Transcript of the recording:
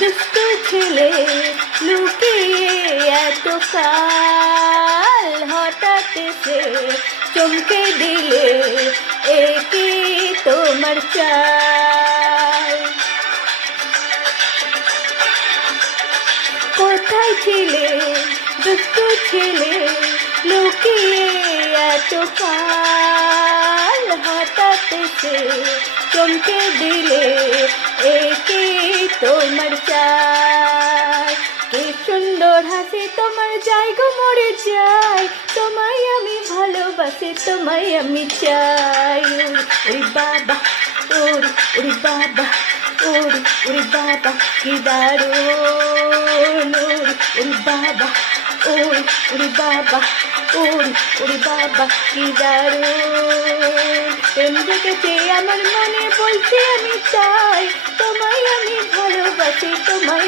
দুষ্টু ছেলে লুকিয়ে এত কাল, হঠাৎ এসে চমকে দিলে একে তোমার চাল। কোথায় ছিলে দুষ্টু ছেলে লুকিয়ে এত কাল, হঠাৎ এসে চমকে দিলে একে তোমার চাই। কি সুন্দর হাসি তোমার, যাই গো মরে যাই, তোমায় আমি ভালোবাসি, তোমায় আমি চাই। ওরে বাবা ওরে ওরে বাবা, ওরে ওরে বাবা কি দারুণ, ওরে ওরে বাবা, ওরে ওরে বাবা, ওরে ওরে বাবা কি দারুণ। প্রেম জেগেছে আমার মনে, বলছি আমি চাই, তোমায় আমি ভালোবাসি, তোমায়